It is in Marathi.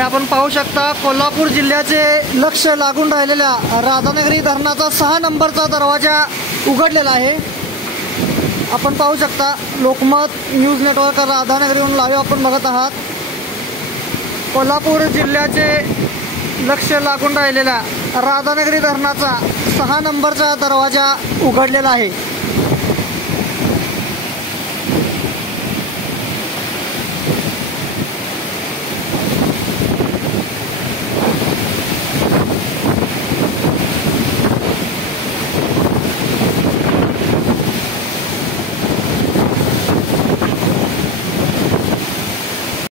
आणि आपण पाहू शकता कोल्हापूर जिल्ह्याचे लक्ष लागून राहिलेल्या राधानगरी धरणाचा 6 नंबरचा दरवाजा उघडलेला आहे। आपण पाहू शकता लोकमत न्यूज नेटवर्क राधानगरीहून लाईव्ह आपण बघत आहात। कोल्हापूर जिल्ह्याचे लक्ष लागून राहिलेल्या राधानगरी धरणाचा 6 नंबरचा दरवाजा उघडलेला आहे।